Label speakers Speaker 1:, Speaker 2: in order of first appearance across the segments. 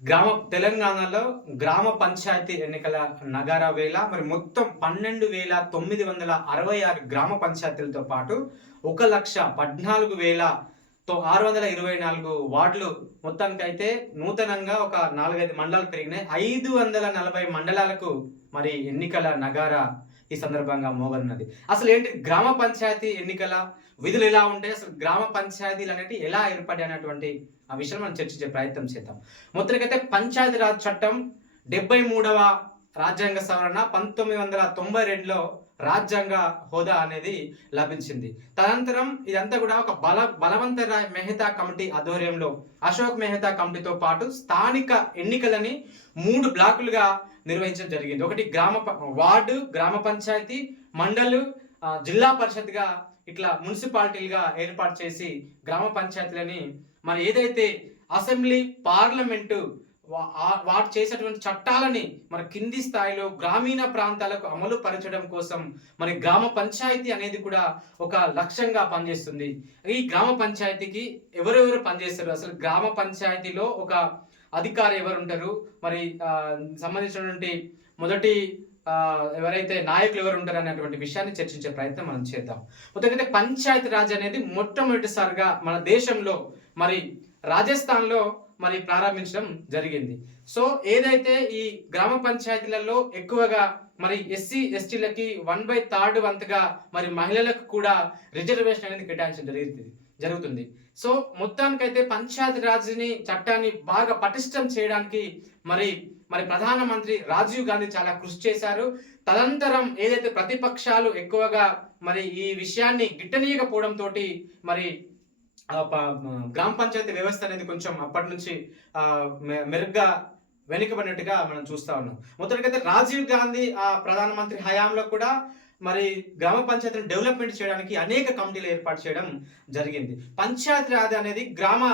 Speaker 1: గ్రామ తెలంగాణలో గ్రామ పంచాయతీ ఎన్నికల నగర వేల మరి మొత్తం పన్నెండు వేల తొమ్మిది వందల అరవై ఆరు గ్రామ పంచాయతీలతో పాటు ఒక లక్ష పద్నాలుగు వేల తో ఆరు వందల ఇరవై నాలుగు వార్డులు మొత్తానికైతే నూతనంగా ఒక నాలుగైదు మండలాలు పెరిగినాయి. ఐదు వందల నలభై మండలాలకు మరి ఎన్నికల నగారా ఈ సందర్భంగా మోగనున్నది అసలు ఏంటి గ్రామ పంచాయతీ ఎన్నికల విధులు ఎలా ఉంటాయి? అసలు గ్రామ పంచాయతీలు అనేవి ఎలా ఏర్పడి అనేటువంటి ఆ విషయం మనం చర్చించే ప్రయత్నం చేద్దాం. మొత్తానికైతే పంచాయతీరాజ్ చట్టం డెబ్బై మూడవ రాజ్యాంగ సవరణ పంతొమ్మిది వందల తొంభై రెండులో రాజ్యాంగ హోదా అనేది లభించింది. తదనంతరం ఇదంతా కూడా ఒక బల బలవంత రాయ్ మెహతా కమిటీ ఆధ్వర్యంలో అశోక్ మెహతా కమిటీతో పాటు స్థానిక ఎన్నికలని మూడు బ్లాకులుగా నిర్వహించడం జరిగింది. ఒకటి గ్రామ ప- వార్డు గ్రామ పంచాయతీ మండలు జిల్లా పరిషత్గా ఇట్లా మున్సిపాలిటీలుగా ఏర్పాటు చేసి గ్రామ పంచాయతీలని మరి ఏదైతే అసెంబ్లీ పార్లమెంటు వా- వాటి చేసేటువంటి చట్టాలని మన కింది స్థాయిలో గ్రామీణ ప్రాంతాలకు అమలు పరచడం కోసం మరి గ్రామ పంచాయతీ అనేది కూడా ఒక లక్ష్యంగా పనిచేస్తుంది. ఈ గ్రామ పంచాయతీకి ఎవరెవరు పనిచేస్తారు? అసలు గ్రామ పంచాయతీలో ఒక అధికారి ఎవరు ఉంటారు మరి సంబంధించినటువంటి మొదటి ఎవరైతే నాయకులు ఎవరు ఉంటారు అనేటువంటి విషయాన్ని చర్చించే ప్రయత్నం మనం చేద్దాం. మొత్తం పంచాయతీ రాజ్ అనేది మొట్టమొదటిసారిగా మన దేశంలో మరి రాజస్థాన్లో మరి ప్రారంభించడం జరిగింది. సో ఏదైతే ఈ గ్రామ పంచాయతీలలో ఎక్కువగా మరి ఎస్సీ ఎస్టీలకి వన్ బై థర్డ్ వంతుగా మరి మహిళలకు కూడా రిజర్వేషన్ అనేది కేటాయించడం జరుగుతుంది జరుగుతుంది. సో మొత్తానికైతే పంచాయతీ రాజ్ని చట్టాన్ని బాగా పటిష్టం చేయడానికి మరి మరి ప్రధానమంత్రి రాజీవ్ గాంధీ చాలా కృషి చేశారు. తదనంతరం ఏదైతే ప్రతిపక్షాలు ఎక్కువగా మరి ఈ విషయాన్ని గిట్టనీయకపోవడంతో మరి గ్రామ పంచాయతీ వ్యవస్థ అనేది కొంచెం అప్పటి నుంచి ఆ, మె- మెరుగ్గా వెనుకబడినట్టుగా మనం చూస్తా ఉన్నాం. మొత్తానికైతే రాజీవ్ గాంధీ ఆ ప్రధానమంత్రి హయాంలో కూడా మరి గ్రామ పంచాయతీని డెవలప్మెంట్ చేయడానికి అనేక కమిటీలు ఏర్పాటు చేయడం జరిగింది. పంచాయతీ రాజ్ అనేది గ్రామ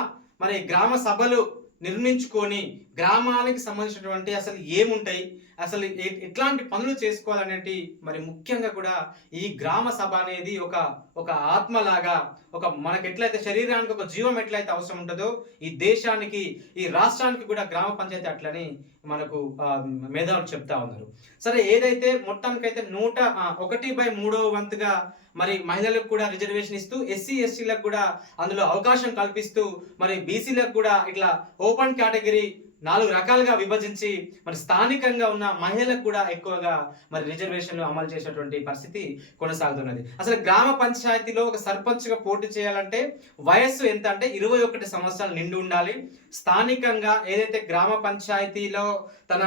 Speaker 1: మరి గ్రామ సభలు నిర్మించుకొని గ్రామానికి సంబంధించినటువంటి అసలు ఏముంటాయి? అసలు ఎ- ఎట్లాంటి పనులు చేసుకోవాలనేటి మరి ముఖ్యంగా కూడా ఈ గ్రామ సభ అనేది ఒక ఒక ఆత్మలాగా ఒక మనకు ఎట్లయితే శరీరానికి ఒక జీవం ఎట్లయితే అవసరం ఉంటుందో ఈ దేశానికి ఈ రాష్ట్రానికి కూడా గ్రామ పంచాయతీ అట్లని మనకు మేధావులు చెప్తా ఉన్నారు. సరే ఏదైతే మొత్తానికైతే నూట ఒకటి బై మూడో వంతుగా మరి మహిళలకు కూడా రిజర్వేషన్ ఇస్తూ ఎస్సీ ఎస్టీలకు కూడా అందులో అవకాశం కల్పిస్తూ మరి బీసీలకు కూడా ఇట్లా ఓపెన్ కేటగిరీ నాలుగు రకాలుగా విభజించి మరి స్థానికంగా ఉన్న మహిళలకు కూడా ఎక్కువగా మరి రిజర్వేషన్లు అమలు చేసేటువంటి పరిస్థితి కొనసాగుతున్నది. అసలు గ్రామ పంచాయతీలో ఒక సర్పంచ్గా పోటీ చేయాలంటే వయస్సు ఎంత అంటే ఇరవై ఒకటి సంవత్సరాలు నిండి ఉండాలి. స్థానికంగా ఏదైతే గ్రామ పంచాయతీలో తన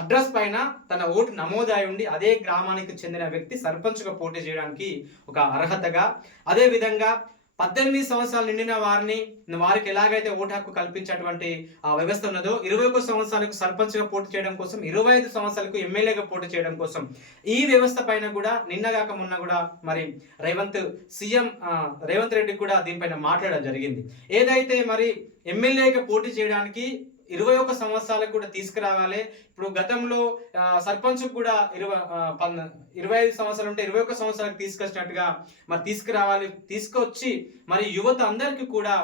Speaker 1: అడ్రస్ పైన తన ఓటు నమోదై ఉండి అదే గ్రామానికి చెందిన వ్యక్తి సర్పంచ్గా పోటీ చేయడానికి ఒక అర్హతగా అదే విధంగా పద్దెనిమిది సంవత్సరాలు నిండిన వారిని వారికి ఎలాగైతే ఓటు హక్కు కల్పించేటువంటి ఆ వ్యవస్థ ఉన్నదో ఇరవై ఒక సంవత్సరాలకు సర్పంచ్గా పోటీ చేయడం కోసం ఇరవై ఐదు సంవత్సరాలకు ఎమ్మెల్యేగా పోటీ చేయడం కోసం ఈ వ్యవస్థ పైన కూడా నిన్నగాక మొన్న కూడా మరి రేవంత్ సీఎం రేవంత్ రెడ్డి కూడా దీనిపైన మాట్లాడడం జరిగింది. ఏదైతే మరి ఎమ్మెల్యేగా పోటీ చేయడానికి ఇరవై ఒక్క సంవత్సరాలకు కూడా తీసుకురావాలి. ఇప్పుడు గతంలో సర్పంచ్ కూడా ఇరవై ఇరవై ఐదు సంవత్సరాలు ఉంటే ఇరవై ఒక్క సంవత్సరాలకు తీసుకొచ్చినట్టుగా మరి తీసుకురావాలి తీసుకొచ్చి మరి యువత అందరికీ కూడా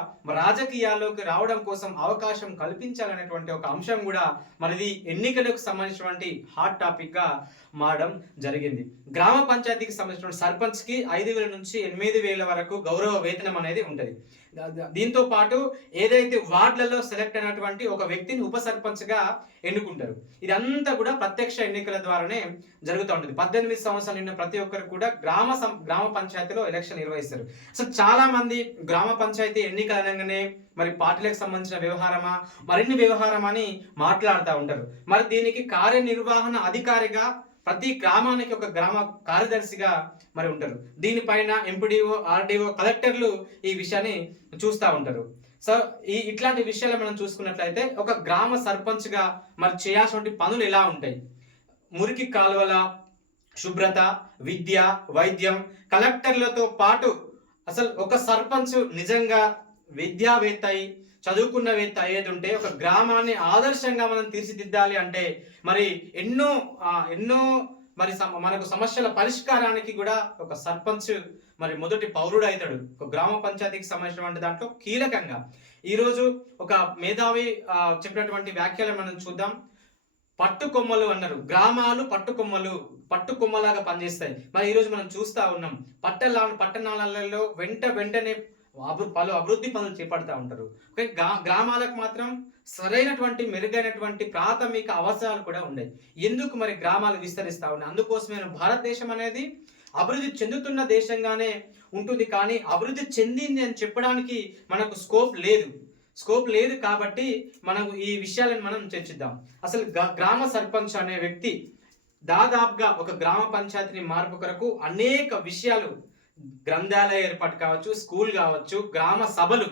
Speaker 1: రాజకీయాల్లోకి రావడం కోసం అవకాశం కల్పించాలనేటువంటి ఒక అంశం కూడా మరి ఇది ఎన్నికలకు సంబంధించినటువంటి హాట్ టాపిక్గా మారడం జరిగింది. గ్రామ పంచాయతీకి సంబంధించిన సర్పంచ్కి ఐదు వేల నుంచి ఎనిమిది వేల వరకు గౌరవ వేతనం అనేది ఉంటుంది. దీంతో పాటు ఏదైతే వార్డులలో సెలెక్ట్ అయినటువంటి ఒక వ్యక్తిని ఉప సర్పంచ్గా ఎన్నుకుంటారు. ఇదంతా కూడా ప్రత్యక్ష ఎన్నికల ద్వారానే జరుగుతూ ఉంటుంది. పద్దెనిమిది సంవత్సరాలు నిన్న ప్రతి ఒక్కరు కూడా గ్రామ సం- గ్రామ పంచాయతీలో ఎలక్షన్ నిర్వహిస్తారు. సో చాలా మంది గ్రామ పంచాయతీ ఎన్నికలు అనగానే మరి పార్టీలకు సంబంధించిన వ్యవహారమా మరిన్ని వ్యవహారమా అని మాట్లాడుతూ ఉంటారు. మరి దీనికి కార్యనిర్వహణ అధికారిగా ప్రతి గ్రామానికి ఒక గ్రామ కార్యదర్శిగా మరి ఉంటారు. దీనిపైన ఎంపీడీఓ ఆర్డీఓ కలెక్టర్లు ఈ విషయాన్ని చూస్తూ ఉంటారు. సో ఈ ఇట్లాంటి విషయాలు మనం చూసుకున్నట్లయితే ఒక గ్రామ సర్పంచ్గా మరి చేయాల్సిన పనులు ఎలా ఉంటాయి? మురికి కాలువల శుభ్రత విద్య వైద్యం కలెక్టర్లతో పాటు అసలు ఒక సర్పంచ్ నిజంగా విద్యావేత్త చదువుకున్నవి చదువుకున్న వ్యక్తి అయ్యేది ఉంటే ఒక గ్రామాన్ని ఆదర్శంగా మనం తీర్చిదిద్దాలి అంటే మరి ఎన్నో ఎన్నో మరి సమ- మనకు సమస్యల పరిష్కారానికి కూడా ఒక సర్పంచ్ మరి మొదటి పౌరుడు అవుతాడు ఒక గ్రామ పంచాయతీకి సంబంధించినటువంటి దాంట్లో కీలకంగా. ఈరోజు ఒక మేధావి చెప్పినటువంటి వ్యాఖ్యలు మనం చూద్దాం. పట్టుకొమ్మలు అన్నారు. గ్రామాలు పట్టుకొమ్మలు పట్టుకొమ్మలాగా పనిచేస్తాయి. మరి ఈరోజు మనం చూస్తా ఉన్నాం. పట్టణ పట్టణాలలో వెంట వెంటనే అభి పలు అభివృద్ధి పనులు చేపడతా ఉంటారు. ఓకే గ్రా- గ్రామాలకు మాత్రం సరైనటువంటి మెరుగైనటువంటి ప్రాథమిక అవసరాలు కూడా ఉన్నాయి. ఎందుకు మరి గ్రామాలు విస్తరిస్తా ఉన్నాయి? అందుకోసమే భారతదేశం అనేది అభివృద్ధి చెందుతున్న దేశంగానే ఉంటుంది కానీ అభివృద్ధి చెందింది అని చెప్పడానికి మనకు స్కోప్ లేదు. స్కోప్ లేదు కాబట్టి మనకు ఈ విషయాలను మనం చర్చిద్దాం. అసలు గ- గ్రామ సర్పంచ్ అనే వ్యక్తి దాదాపుగా ఒక గ్రామ పంచాయతీని మార్పు కొరకు అనేక విషయాలు గ్రంథాలయ ఏర్పాటు కావచ్చు స్కూల్ కావచ్చు గ్రామ సభలు.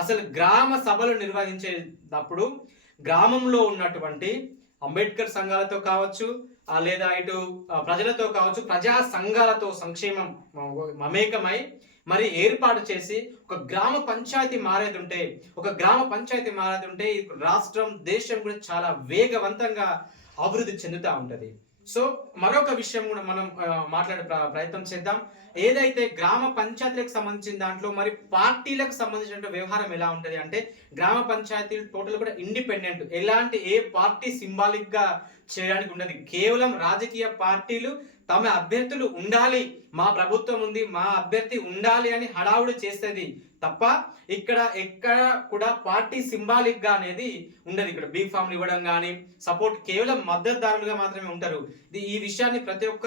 Speaker 1: అసలు గ్రామ సభలు నిర్వహించేటప్పుడు గ్రామంలో ఉన్నటువంటి అంబేద్కర్ సంఘాలతో కావచ్చు లేదా ఇటు ప్రజలతో కావచ్చు ప్రజా సంఘాలతో సంక్షేమం మమేకమై మరి ఏర్పాటు చేసి ఒక గ్రామ పంచాయతీ మారేది ఉంటే ఒక గ్రామ పంచాయతీ మారేది ఉంటే రాష్ట్రం దేశం కూడా చాలా వేగవంతంగా అభివృద్ధి చెందుతూ ఉంటుంది. సో మరొక విషయం కూడా మనం మాట్లాడే ప్ర- ప్రయత్నం చేద్దాం. ఏదైతే గ్రామ పంచాయతీలకు సంబంధించిన దాంట్లో మరి పార్టీలకు సంబంధించిన వ్యవహారం ఎలా ఉంటుంది అంటే గ్రామ పంచాయతీలు టోటల్ కూడా ఇండిపెండెంట్. ఎలాంటి ఏ పార్టీ సింబాలిక్గా చేయడానికి ఉండదు. కేవలం రాజకీయ పార్టీలు తమ అభ్యర్థులు ఉండాలి. మా ప్రభుత్వం ఉంది మా అభ్యర్థి ఉండాలి అని హడావుడి చేస్తుంది. తప్ప ఇక్కడ ఎక్కడ కూడా పార్టీ సింబాలిక్గా అనేది ఉండదు. ఇక్కడ బీ ఫామ్ ఇవ్వడం కానీ సపోర్ట్ కేవలం మద్దతుదారులుగా మాత్రమే ఉంటారు. ఇది ఈ విషయాన్ని ప్రతి ఒక్క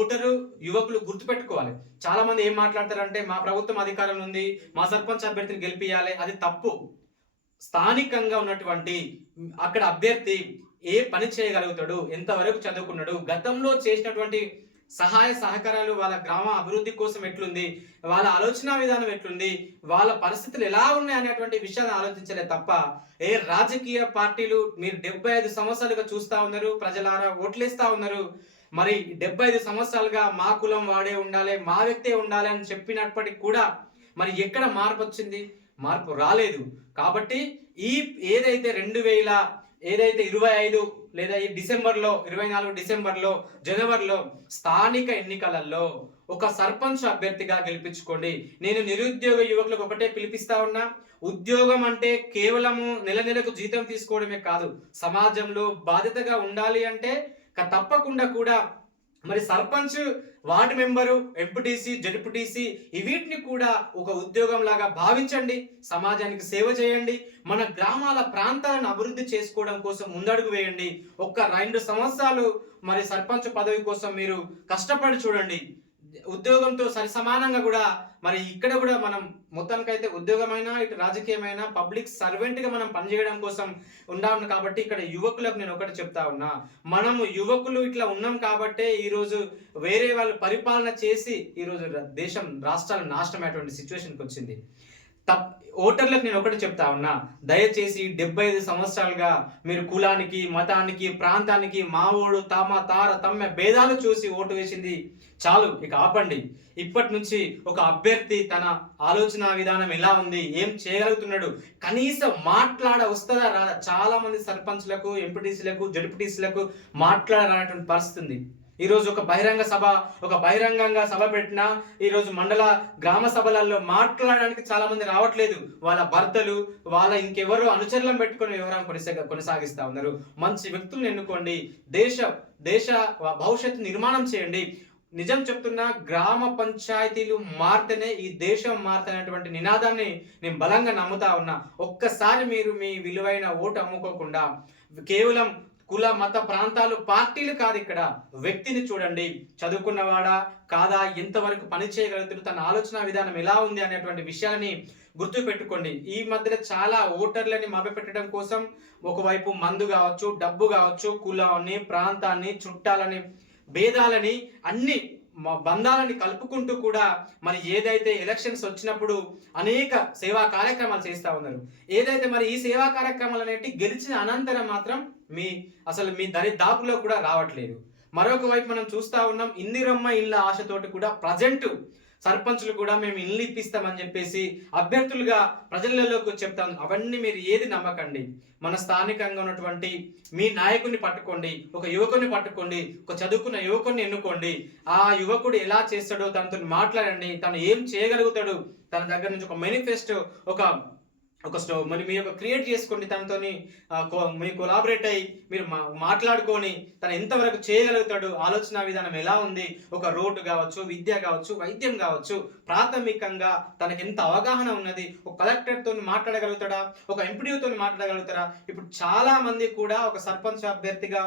Speaker 1: ఓటరు యువకులు గుర్తుపెట్టుకోవాలి. చాలా మంది ఏం మాట్లాడతారంటే మా ప్రభుత్వం అధికారంలో ఉంది మా సర్పంచ్ అభ్యర్థిని గెలిపియాలి అది తప్పు. స్థానికంగా ఉన్నటువంటి అక్కడ అభ్యర్థి ఏ పని చేయగలుగుతాడు? ఎంతవరకు చదువుకున్నాడు? గతంలో చేసినటువంటి సహాయ సహకారాలు వాళ్ళ గ్రామ అభివృద్ధి కోసం ఎట్లుంది? వాళ్ళ ఆలోచన విధానం ఎట్లుంది? వాళ్ళ పరిస్థితులు ఎలా ఉన్నాయి అనేటువంటి విషయాన్ని ఆలోచించలే తప్ప ఏ రాజకీయ పార్టీలు మీరు డెబ్బై ఐదు సంవత్సరాలుగా చూస్తా ఉన్నారు ప్రజలారా ఓట్లేస్తూ ఉన్నారు. మరి డెబ్బై ఐదు సంవత్సరాలుగా మా కులం వాడే ఉండాలి మా వ్యక్తే ఉండాలి అని చెప్పినప్పటికి కూడా మరి ఎక్కడ మార్పు వచ్చింది? మార్పు రాలేదు. కాబట్టి ఈ ఏదైతే రెండు వేల ఏదైతే ఇరవై ఐదు లేదా ఈ డిసెంబర్లో ఇరవై నాలుగు డిసెంబర్లో జనవరిలో స్థానిక ఎన్నికలలో ఒక సర్పంచ్ అభ్యర్థిగా గెలిపించుకోండి. నేను నిరుద్యోగ యువకులకు ఒకటే పిలిపిస్తా ఉన్నా ఉద్యోగం అంటే కేవలము నెల నెలకు జీతం తీసుకోవడమే కాదు సమాజంలో బాధ్యతగా ఉండాలి అంటే క- తప్పకుండా కూడా మరి sarpanch ward member MPTC ZPTC వీటిని కూడా ఒక ఉద్యోగం లాగా భావించండి సమాజానికి సేవ చేయండి మన గ్రామాల ప్రాంతాలను అభివృద్ధి చేసుకోవడం కోసం ముందడుగు వేయండి. ఒక్క రెండు సంవత్సరాలు మరి సర్పంచ్ పదవి కోసం మీరు కష్టపడి చూడండి. ఉద్యోగంతో సరి సమానంగా కూడా మరి ఇక్కడ కూడా మనం మొత్తానికైతే ఉద్యోగమైనా ఇటు రాజకీయమైన పబ్లిక్ సర్వెంట్గా మనం పనిచేయడం కోసం ఉన్నాము కాబట్టి ఇక్కడ యువకులకు నేను ఒకటి చెప్తా ఉన్నా. మనము యువకులు ఇట్లా ఉన్నాం కాబట్టే ఈరోజు వేరే వాళ్ళు పరిపాలన చేసి ఈరోజు దేశం రాష్ట్రాలు నాశనమైనటువంటి సిచ్యువేషన్కి వచ్చింది. తప్ ఓటర్లకు నేను ఒకటి చెప్తా ఉన్నా. దయచేసి డెబ్బై ఐదు సంవత్సరాలుగా మీరు కులానికి మతానికి ప్రాంతానికి మావోడు తమ తార తమ్మె భేదాలు చూసి ఓటు వేసింది. చాలు ఇక ఆపండి. ఇప్పటి నుంచి ఒక అభ్యర్థి తన ఆలోచన విధానం ఎలా ఉంది ఏం చేయగలుగుతున్నాడు కనీసం మాట్లాడ వస్తుందా రాదా? చాలా మంది సర్పంచ్లకు ఎంపీటీసీలకు జడ్పీటీసీలకు మాట్లాడరానటువంటి పరిస్థితి ఉంది. ఈరోజు ఒక బహిరంగ సభ ఒక బహిరంగంగా సభ పెట్టినా ఈరోజు మండల గ్రామ సభలలో మాట్లాడడానికి చాలా మంది రావట్లేదు. వాళ్ళ భర్తలు వాళ్ళ ఇంకెవరో అనుచరులను పెట్టుకొని వ్యవహారం కొనసాగ కొనసాగిస్తూ ఉన్నారు. మంచి వ్యక్తులను ఎన్నుకోండి. దేశ దేశ భవిష్యత్తు నిర్మాణం చేయండి. నిజం చెప్తున్నా గ్రామ పంచాయతీలు మారితేనే ఈ దేశం మారుతనేటువంటి నినాదాన్ని నేను బలంగా నమ్ముతా ఉన్నా. ఒక్కసారి మీరు మీ విలువైన ఓటు అమ్ముకోకుండా కేవలం కుల మత ప్రాంతాలు పార్టీలు కాదు ఇక్కడ. వ్యక్తిని చూడండి. చదువుకున్నవాడా కాదా? ఎంతవరకు పని చేయగలుగుతాడు తన ఆలోచన విధానం ఎలా ఉంది అనేటువంటి విషయాలని గుర్తు పెట్టుకోండి ఈ మధ్యలో చాలా ఓటర్లని మభ్యపెట్టడం కోసం ఒకవైపు మందు కావచ్చు డబ్బు కావచ్చు కులాన్ని ప్రాంతాన్ని చుట్టాలని భేదాలని అన్ని బంధాలని కలుపుకుంటూ కూడా మరి ఏదైతే ఎలక్షన్స్ వచ్చినప్పుడు అనేక సేవా కార్యక్రమాలు చేస్తూ ఉన్నారు. ఏదైతే మరి ఈ సేవా కార్యక్రమాలు అనేవి గెలిచిన అనంతరం మాత్రం మీ అసలు మీ దరి దాపులో కూడా రావట్లేదు. మరొక వైపు మనం చూస్తా ఉన్నాం ఇందిరమ్మ ఇళ్ళ ఆశతోటి కూడా ప్రజెంట్ సర్పంచులు కూడా మేము ఇల్లు ఇప్పిస్తామని చెప్పేసి అభ్యర్థులుగా ప్రజలలోకి చెప్తాం అవన్నీ మీరు ఏది నమ్మకండి. మన స్థానికంగా ఉన్నటువంటి మీ నాయకుని పట్టుకోండి ఒక యువకుని పట్టుకోండి ఒక చదువుకున్న యువకుని ఎన్నుకోండి. ఆ యువకుడు ఎలా చేస్తాడో తనతో మాట్లాడండి. తను ఏం చేయగలుగుతాడు? తన దగ్గర నుంచి ఒక మేనిఫెస్టో ఒక ఒక స్టో మరి మీరు ఒక క్రియేట్ చేసుకోండి తనతోని కో- మీరు కొలాబరేట్ అయ్యి మీరు మా మాట్లాడుకొని తను ఎంతవరకు చేయగలుగుతాడు ఆలోచన విధానం ఎలా ఉంది ఒక రోడ్డు కావచ్చు విద్య కావచ్చు వైద్యం కావచ్చు ప్రాథమికంగా తనకి ఎంత అవగాహన ఉన్నది ఒక కలెక్టర్ తోని మాట్లాడగలుగుతాడా ఒక ఎంపీడీతో మాట్లాడగలుగుతారా ఇప్పుడు చాలా మంది కూడా ఒక సర్పంచ్ అభ్యర్థిగా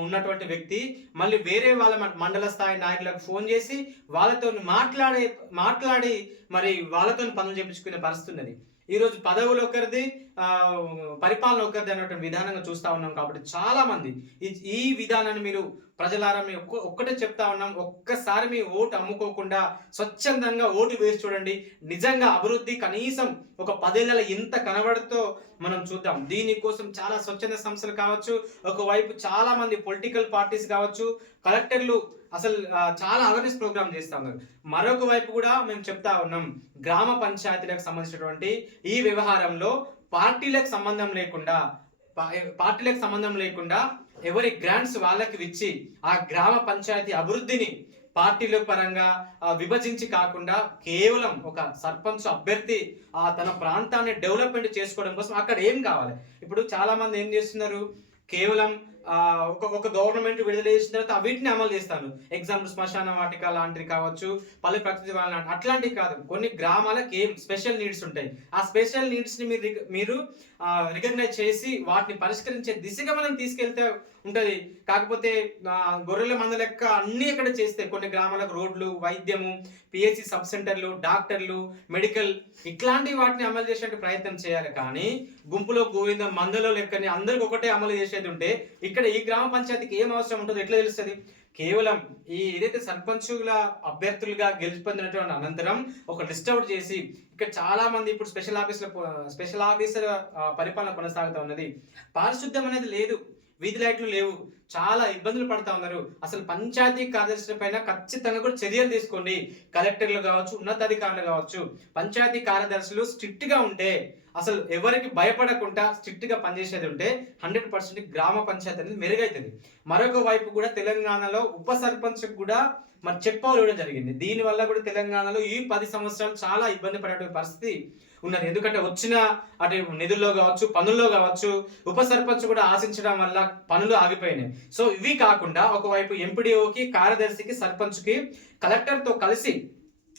Speaker 1: ఉన్నటువంటి వ్యక్తి మళ్ళీ వేరే వాళ్ళ మండల స్థాయి నాయకులకు ఫోన్ చేసి వాళ్ళతో మాట్లాడే మాట్లాడి మరి వాళ్ళతో పనులు చేపించుకునే పరిస్థితి ఉన్నది. ఈరోజు పదవులు ఒకరిది పరిపాలన ఒకరిది అనేటువంటి విధానంగా చూస్తూ ఉన్నాం కాబట్టి చాలామంది. ఈ- ఈ విధానాన్ని మీరు ప్రజలారా మీ ఒక్క ఒక్కటే చెప్తా ఉన్నాం. ఒక్కసారి మీ ఓటు అమ్ముకోకుండా స్వచ్ఛందంగా ఓటు వేసి చూడండి. నిజంగా అభివృద్ధి కనీసం ఒక పదేళ్ళ ఎంత కనబడుతో మనం చూద్దాం. దీనికోసం చాలా స్వచ్ఛంద సంస్థలు కావచ్చు ఒకవైపు చాలా మంది పొలిటికల్ పార్టీస్ కావచ్చు కలెక్టర్లు అసలు చాలా అవేర్నెస్ ప్రోగ్రామ్ చేస్తా ఉన్నారు. మరొక వైపు కూడా మేము చెప్తా ఉన్నాం. గ్రామ పంచాయతీలకు సంబంధించినటువంటి ఈ వ్యవహారంలో పార్టీలకు సంబంధం లేకుండా పార్టీలకు సంబంధం లేకుండా ఎవరి గ్రాంట్స్ వాళ్ళకి ఇచ్చి ఆ గ్రామ పంచాయతీ అభివృద్ధిని పార్టీల పరంగా విభజించి కాకుండా కేవలం ఒక సర్పంచ్ అభ్యర్థి ఆ తన ప్రాంతాన్ని డెవలప్మెంట్ చేసుకోవడం కోసం అక్కడ ఏం కావాలి? ఇప్పుడు చాలా మంది ఏం చేస్తున్నారు? కేవలం ఒక ఒక గవర్నమెంట్ విడుదల చేసిన తర్వాత వీటిని అమలు చేస్తాను. ఎగ్జాంపుల్ శ్మశాన వాటిక లాంటివి కావచ్చు పల్లె ప్రకృతి వాళ్ళ అట్లాంటివి కాదు. కొన్ని గ్రామాలకు ఏం స్పెషల్ నీడ్స్ ఉంటాయి. ఆ స్పెషల్ నీడ్స్ని మీరు మీరు రికగ్నైజ్ చేసి వాటిని పరిష్కరించే దిశగా మనం తీసుకెళ్తే ఉంటుంది. కాకపోతే గొర్రెల మంద లెక్క అన్నీ ఇక్కడ చేస్తే కొన్ని గ్రామాలకు రోడ్లు వైద్యము పిహెచ్సి సబ్ సెంటర్లు డాక్టర్లు మెడికల్ ఇట్లాంటి వాటిని అమలు చేసేట ప్రయత్నం చేయాలి. కానీ గుంపులో గోవిందం మందలో లెక్కని అందరికి ఒకటే అమలు చేసేది ఉంటే ఇక్కడ ఈ గ్రామ పంచాయతీకి ఏం అవసరం ఉంటుందో ఎట్లా తెలుస్తుంది? కేవలం ఈ ఏదైతే సర్పంచుల అభ్యర్థులుగా గెలిచిపోయినటువంటి అనంతరం ఒక లిస్ట్ అవుట్ చేసి ఇక్కడ చాలా మంది ఇప్పుడు స్పెషల్ ఆఫీసుల స్పెషల్ ఆఫీసర్ పరిపాలన కొనసాగుతూ ఉన్నది. పారిశుద్ధ్యం అనేది లేదు. వీధి లైట్లు లేవు. చాలా ఇబ్బందులు పడతా ఉన్నారు. అసలు పంచాయతీ కార్యదర్శుల పైన ఖచ్చితంగా కూడా చర్యలు తీసుకోండి. కలెక్టర్లు కావచ్చు ఉన్నతాధికారులు కావచ్చు. పంచాయతీ కార్యదర్శులు స్ట్రిక్ట్గా ఉంటే అసలు ఎవరికి భయపడకుండా స్ట్రిక్ట్గా పనిచేసేది ఉంటే హండ్రెడ్ పర్సెంట్ గ్రామ పంచాయతీ అనేది మెరుగైతుంది. మరొక వైపు కూడా తెలంగాణలో ఉప సర్పంచ్ కూడా మరి చెప్పవలు ఇవ్వడం జరిగింది. దీని వల్ల కూడా తెలంగాణలో ఈ పది సంవత్సరాలు చాలా ఇబ్బంది పడేటువంటి పరిస్థితి ఉన్నది. ఎందుకంటే వచ్చిన అటు నిధుల్లో కావచ్చు పనుల్లో కావచ్చు ఉప సర్పంచ్ కూడా ఆశించడం వల్ల పనులు ఆగిపోయినాయి. సో ఇవి కాకుండా ఒకవైపు ఎంపీడీఓకి కార్యదర్శికి సర్పంచ్కి కలెక్టర్తో కలిసి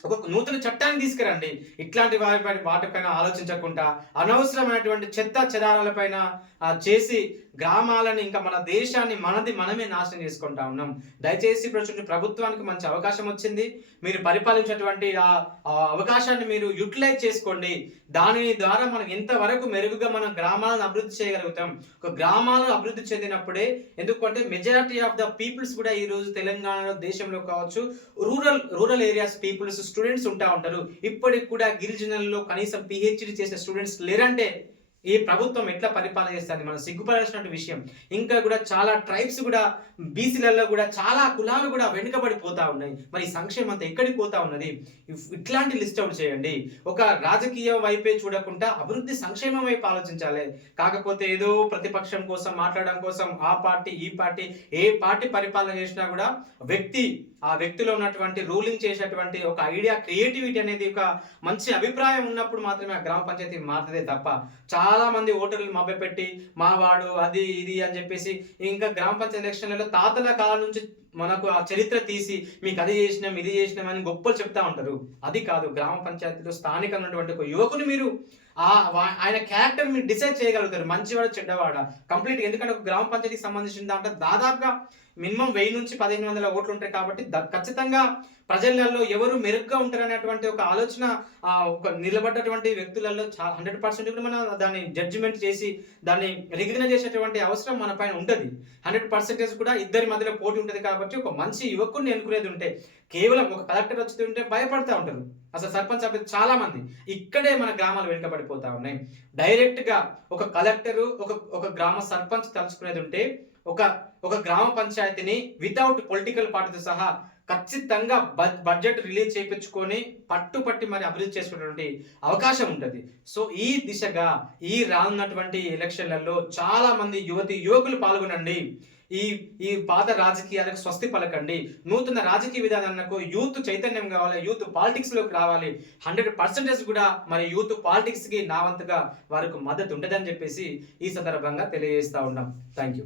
Speaker 1: ఒక నూతన చట్టాన్ని తీసుకురండి. ఇట్లాంటి వాటిపైన వాటిపైన ఆలోచించకుండా అనవసరమైనటువంటి చెత్త చెదారాలపైన చేసి గ్రామాలను ఇంకా మన దేశాన్ని మనది మనమే నాశనం చేసుకుంటా ఉన్నాం. దయచేసి ప్రస్తుతం ప్రభుత్వానికి మంచి అవకాశం వచ్చింది. మీరు పరిపాలించేటువంటి ఆ అవకాశాన్ని మీరు యూటిలైజ్ చేసుకోండి. దాని ద్వారా మనం ఎంతవరకు మెరుగుగా మన గ్రామాలను అభివృద్ధి చేయగలుగుతాం. ఒక గ్రామాలను అభివృద్ధి చెందినప్పుడే ఎందుకంటే మెజారిటీ ఆఫ్ ద పీపుల్స్ కూడా ఈ రోజు తెలంగాణలో దేశంలో కావచ్చు rural rural areas peoples students ఉంటా ఉంటారు. ఇప్పటికి కూడా గిరిజనుల్లో కనీసం పిహెచ్డి చేసే స్టూడెంట్స్ లేరంటే ఈ ప్రభుత్వం ఎట్లా పరిపాలన చేస్తుంది? మనం సిగ్గుపడాల్సిన విషయం. ఇంకా కూడా చాలా ట్రైబ్స్ కూడా బీసీలలో కూడా చాలా కులాలు కూడా వెనుకబడిపోతా ఉన్నాయి. మరి సంక్షేమం అంతా ఎక్కడికి పోతా ఉన్నది? ఇఫ్- ఇట్లాంటి లిస్ట్ అవుట్ చేయండి. ఒక రాజకీయ వైపే చూడకుండా అభివృద్ధి సంక్షేమం వైపు ఆలోచించాలి. కాకపోతే ఏదో ప్రతిపక్షం కోసం మాట్లాడడం కోసం ఆ పార్టీ ఈ పార్టీ ఏ పార్టీ పరిపాలన చేసినా కూడా వ్యక్తి ఆ వ్యక్తిలో ఉన్నటువంటి రూలింగ్ చేసేటువంటి ఒక ఐడియా క్రియేటివిటీ అనేది ఒక మంచి అభిప్రాయం ఉన్నప్పుడు మాత్రమే ఆ గ్రామ పంచాయతీ మారుతుందే తప్ప చాలా మంది ఓటర్లు మభ్యపెట్టి మా వాడు అది ఇది అని చెప్పేసి ఇంకా గ్రామ పంచాయతీ ఎలక్షన్లలో తాతల కాలం నుంచి మనకు ఆ చరిత్ర తీసి మీకు అది చేసినాం ఇది చేసినాం అని గొప్పలు చెప్తా ఉంటారు. అది కాదు గ్రామ పంచాయతీలో స్థానికంగా ఉన్నటువంటి ఒక యువకుని మీరు ఆ ఆయన క్యారెక్టర్ మీరు డిసైడ్ చేయగలుగుతారు. మంచివాడ చెడ్డవాడ? కంప్లీట్ ఎందుకంటే ఒక గ్రామ పంచాయతీకి సంబంధించిన దాంట్లో దాదాపుగా మినిమం వెయ్యి నుంచి పదిహేను వందల ఓట్లు ఉంటాయి కాబట్టి ఖచ్చితంగా ప్రజలలో ఎవరు మెరుగ్గా ఉంటారనేటువంటి ఒక ఆలోచన ఒక నిలబడ్డటువంటి వ్యక్తులలో హండ్రెడ్ పర్సెంట్ కూడా మనం దాన్ని జడ్జిమెంట్ చేసి దాన్ని రికగ్నైజ్ చేసేటువంటి అవసరం మన పైన ఉంటుంది. హండ్రెడ్ పర్సెంటేజ్ కూడా ఇద్దరి మధ్యలో పోటీ ఉంటుంది కాబట్టి ఒక మంచి యువకుడిని ఎన్నుకునేది ఉంటే కేవలం ఒక కలెక్టర్ వచ్చి ఉంటే భయపడతా ఉంటారు. అసలు సర్పంచ్ అభ్యర్థి చాలా మంది ఇక్కడే మన గ్రామాలు వెనుకబడిపోతా ఉన్నాయి. డైరెక్ట్గా ఒక కలెక్టరు ఒక ఒక గ్రామ సర్పంచ్ తలుచుకునేది ఉంటే ఒక ఒక గ్రామ పంచాయతీని వితౌట్ పొలిటికల్ పార్టీతో సహా ఖచ్చితంగా బడ్జెట్ రిలీజ్ చేయించుకొని పట్టుపట్టి మరి అభివృద్ధి చేసుకునేటువంటి అవకాశం ఉంటుంది. సో ఈ దిశగా ఈ రానున్నటువంటి ఎలక్షన్లలో చాలా మంది యువతి యువకులు పాల్గొనండి. ఈ ఈ పాత రాజకీయాలకు స్వస్తి పలకండి. నూతన రాజకీయ విధానాలకు యూత్ చైతన్యం కావాలి యూత్ పాలిటిక్స్లోకి రావాలి. హండ్రెడ్ పర్సెంటేజ్ కూడా మరి యూత్ పాలిటిక్స్కి నా వంతుగా వారికి మద్దతు ఉంటుందని చెప్పేసి ఈ సందర్భంగా తెలియజేస్తా ఉన్నాం. Thank you